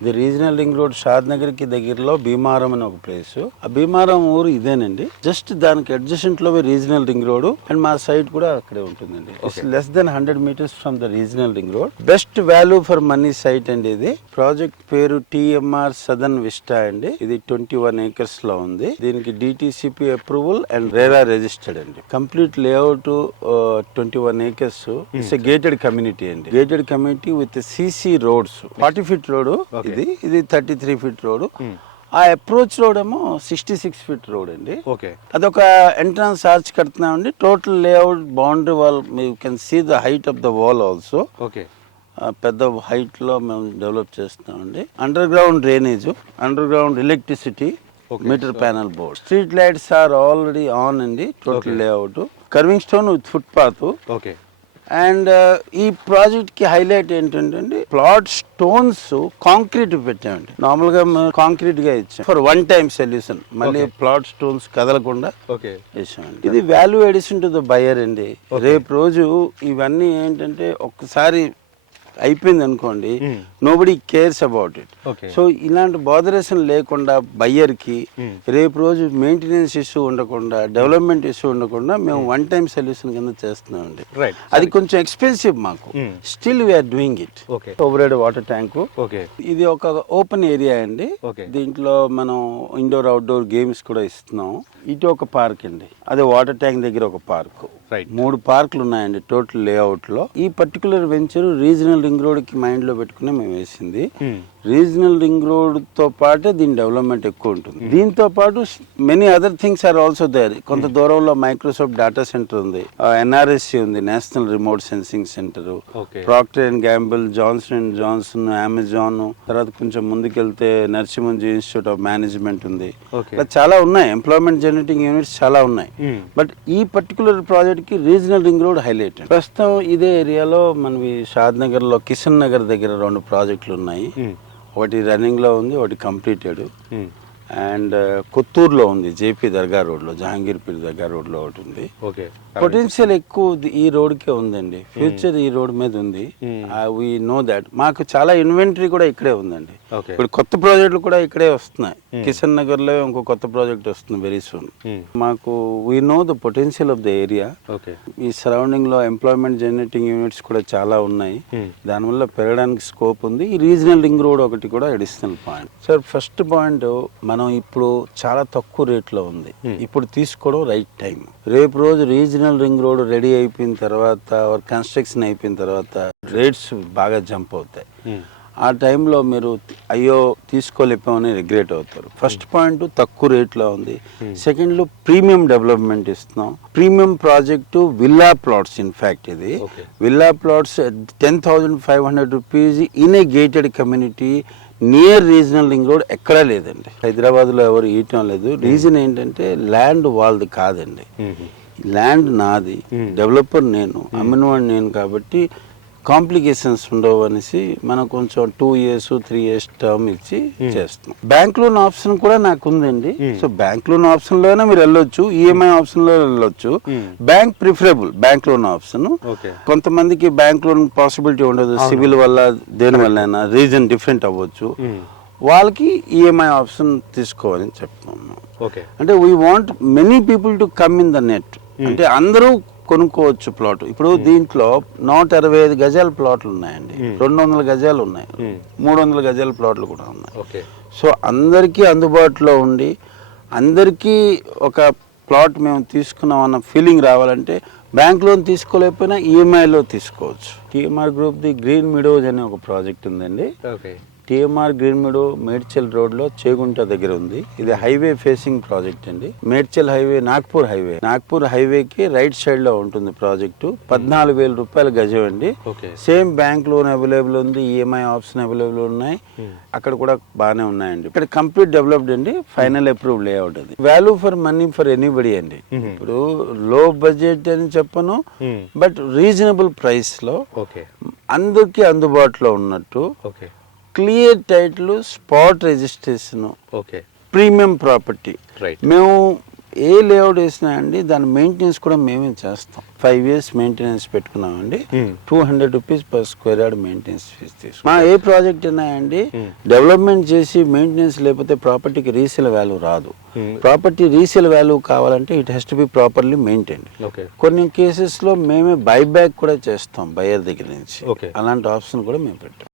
ఇది regional ring road షాద్ నగర్ కి దగ్గరలో భీమారం అని ఒక ప్లేస్. ఆ భీమారం ఊరు ఇదేనండి. జస్ట్ దానికి అడ్జసెంట్ లో రీజనల్ రింగ్ రోడ్ అండ్ మా సైట్ కూడా అక్కడే ఉంటుందండి. Less than 100 meters from the regional ring road. Best value for money site అండి ఇది. ప్రాజెక్ట్ పేరు TMR సదర్న్ విస్టా అండి. ఇది 21 acres లో ఉంది. దీనికి DTCP approval and RERA registered అండి. Complete layout 21 acres. It's a gated community అండి. Gated community with CC roads. 40 feet road ఇది 33 feet రోడ్. ఆ అప్రోచ్ రోడ్ ఏమో 66 feet రోడ్ అండి. అదొక ఎంట్రన్స్ ఆర్చ్ కడుతున్నామండి. Total layout boundary wall you can see the height of the wall also. పెద్ద height లో మేము డెవలప్ చేస్తున్నామండి. Under ground drainage, under ground electricity, meter panel board, street lights are already on అండి. Total layout kerbing stone with footpath. And ఈ project కి highlight ఏంటంటే plot stones concrete పెట్టామండి. Normal గా కాంక్రీట్ గా ఇచ్చాం ఫర్ వన్ టైమ్ సొల్యూషన్. మళ్ళీ plot stones కదలకుండా వేసామండి. ఇది value addition to the buyer అండి. రేపు రోజు ఇవన్నీ ఏంటంటే ఒక్కసారి అయిపోయింది అనుకోండి, nobody cares about it. So ఇలాంటి బోదరేషన్ లేకుండా బయ్యర్ కి రేపు రోజు మెయింటెనెన్స్ ఇష్యూ ఉండకుండా, డెవలప్మెంట్ ఇష్యూ ఉండకుండా మేము వన్ టైం సొల్యూషన్ కింద చేస్తున్నామండి. అది కొంచెం ఎక్స్పెన్సివ్ మాకు, still we are doing it. Overhead water tank. ఇది ఒక ఓపెన్ ఏరియా అండి. దీంట్లో మనం ఇండోర్ అవుట్డోర్ గేమ్స్ కూడా ఇస్తున్నాం. ఇటు ఒక పార్క్ అండి, అదే వాటర్ ట్యాంక్ దగ్గర ఒక పార్క్. 3 పార్కులు ఉన్నాయండి టోటల్ లేఅవుట్ లో. ఈ particular venture regional ring road కి మైండ్ లో పెట్టుకుని మేము వేసింది. రీజనల్ రింగ్ రోడ్ తో పాటే దీని డెవలప్మెంట్ ఎక్కువ ఉంటుంది. దీంతో పాటు many other things are also there. కొంత దూరంలో మైక్రోసాఫ్ట్ డేటా సెంటర్ ఉంది, NRSC ఉంది, national remote sensing centre, Procter and Gamble, Johnson and Johnson, Amazon, తర్వాత కొంచెం ముందుకెళ్తే నరసింహంజీ ఇన్స్టిట్యూట్ ఆఫ్ మేనేజ్మెంట్ ఉంది. చాలా ఉన్నాయి, ఎంప్లాయ్మెంట్ జనరేటింగ్ యూనిట్స్ చాలా ఉన్నాయి. బట్ ఈ పర్టికులర్ ప్రాజెక్ట్ కి రీజనల్ రింగ్ రోడ్ హైలైట్. ప్రస్తుతం ఇదే ఏరియాలో మనవి షాద్ నగర్ లో కిషన్ నగర్ దగ్గర 2 ప్రాజెక్టులు ఉన్నాయి. ఒకటి రన్నింగ్ లో ఉంది, ఒకటి కంప్లీటెడ్. అండ్ కొత్తూరులో ఉంది, JP దర్గా రోడ్ లో, జహాంగీర్ పీర్ దర్గా రోడ్ లో ఒకటి ఉంది. పొటెన్షియల్ ఎక్కువ ఈ రోడ్ కే ఉందండి. ఫ్యూచర్ ఈ రోడ్ మీద ఉంది. We know that. మాకు చాలా ఇన్వెంటరీ కూడా ఇక్కడే ఉందండి. ఇప్పుడు కొత్త ప్రాజెక్టులు కూడా ఇక్కడే వస్తున్నాయి. కిషన్ నగర్ లో ఇంకో కొత్త ప్రాజెక్ట్ వస్తుంది వెరీ సూన్. మాకు we know the potential of the area. ఈ సరౌండింగ్ లో ఎంప్లాయ్మెంట్ జనరేటింగ్ యూనిట్స్ కూడా చాలా ఉన్నాయి. దానివల్ల పెరగడానికి స్కోప్ ఉంది. ఈ రీజనల్ రింగ్ రోడ్ ఒకటి కూడా additional point. Sir first point, మనం ఇప్పుడు చాలా తక్కువ రేట్లో ఉంది. ఇప్పుడు తీసుకోవడం రైట్ టైం. రేపు రోజు రీజనల్ రింగ్ రోడ్ రెడీ అయిపోయిన తర్వాత, కన్స్ట్రక్షన్ అయిపోయిన తర్వాత రేట్స్ బాగా జంప్ అవుతాయి. ఆ టైంలో మీరు అయ్యో తీసుకోలేపామని రిగ్రెట్ అవుతారు. ఫస్ట్ పాయింట్ తక్కువ రేట్లో ఉంది. సెకండ్ ప్రీమియం డెవలప్మెంట్ ఇస్తున్నాం. Premium project villa plots. In fact ఇది villa plots 10,500 rupees in a gated community near regional ring road ఎక్కడా లేదండి. హైదరాబాద్ లో ఎవరు ఇయటం లేదు. రీజన్ ఏంటంటే ల్యాండ్ వాళ్ళది కాదండి, ల్యాండ్ నాది, డెవలపర్ నేను, అమ్మినవాడు నేను. కాబట్టి కాంప్లికేషన్స్ ఉండవు అనేసి మనం కొంచెం 2 years 3 years టర్మ్ ఇచ్చి చేస్తున్నాం. బ్యాంక్ లోన్ ఆప్షన్ కూడా నాకు ఉందండి. సో బ్యాంక్ లోన్ ఆప్షన్ లోనే మీరు వెళ్ళొచ్చు, EMI ఆప్షన్ లో వెళ్ళొచ్చు. Bank preferable, bank loan option. కొంతమందికి బ్యాంక్ లోన్ పాసిబిలిటీ ఉండదు, సివిల్ వల్ల దేని వల్ల రీజన్ డిఫరెంట్ అవ్వచ్చు. వాళ్ళకి EMI ఆప్షన్ తీసుకోవాలని చెప్తున్నాను. అంటే we want many people to come in the net. అంటే అందరూ కొనుక్కోవచ్చు ప్లాట్. ఇప్పుడు దీంట్లో 125 గజాల ప్లాట్లు ఉన్నాయండి, 200 గజాలు ఉన్నాయి, 300 గజాల ప్లాట్లు కూడా ఉన్నాయి. సో అందరికీ అందుబాటులో ఉండి అందరికీ ఒక ప్లాట్ మేము తీసుకున్నాం అన్న ఫీలింగ్ రావాలంటే బ్యాంక్ లోన్ తీసుకోలేకపోయినా EMIలో తీసుకోవచ్చు. TMR group the green meadows అనే ఒక ప్రాజెక్ట్ ఉందండి. TMR గ్రీన్ మీడో మేడ్చల్ రోడ్ లో చేగుంట దగ్గర ఉంది. ఇది హైవే ఫేసింగ్ ప్రాజెక్ట్ అండి. మేడ్చల్ హైవే, నాగ్పూర్ హైవేకి రైట్ సైడ్ లో ఉంటుంది ప్రాజెక్టు. 14,000 రూపాయల గజం అండి. సేమ్ బ్యాంక్ లోన్ అవైలబుల్ ఉంది, EMI ఆప్షన్ అవైలబుల్ ఉన్నాయి. అక్కడ కూడా బాగానే ఉన్నాయండి. ఇక్కడ కంప్లీట్ డెవలప్డ్ అండి, ఫైనల్ అప్రూవ్ లేఅవుట్. అది value for money for anybody అండి. ఇప్పుడు లో బడ్జెట్ అని చెప్పను, బట్ రీజనబుల్ ప్రైస్ లో అందరికీ అందుబాటులో ఉన్నట్టు, clear title, spot registration, premium property. మేము ఏ లేఅవుట్ వేసినా అండి దాని మెయింటెనెన్స్ కూడా మేమే చేస్తాం. 5 years మెయింటెనెన్స్ పెట్టుకున్నామండి. 200 rupees per square yard maintenance fees తీసుకు. మా ఏ ప్రాజెక్ట్ ఉన్నాయండి డెవలప్మెంట్ చేసి మెయింటెనెన్స్ లేకపోతే ప్రాపర్టీకి రీసేల్ వాల్యూ రాదు. ప్రాపర్టీ రీసేల్ వాల్యూ కావాలంటే it has to be properly maintained. కొన్ని కేసెస్ లో మేమే బైబ్యాక్ కూడా చేస్తాం బయర్ దగ్గర నుంచి. అలాంటి ఆప్షన్ కూడా మేము పెట్టాం.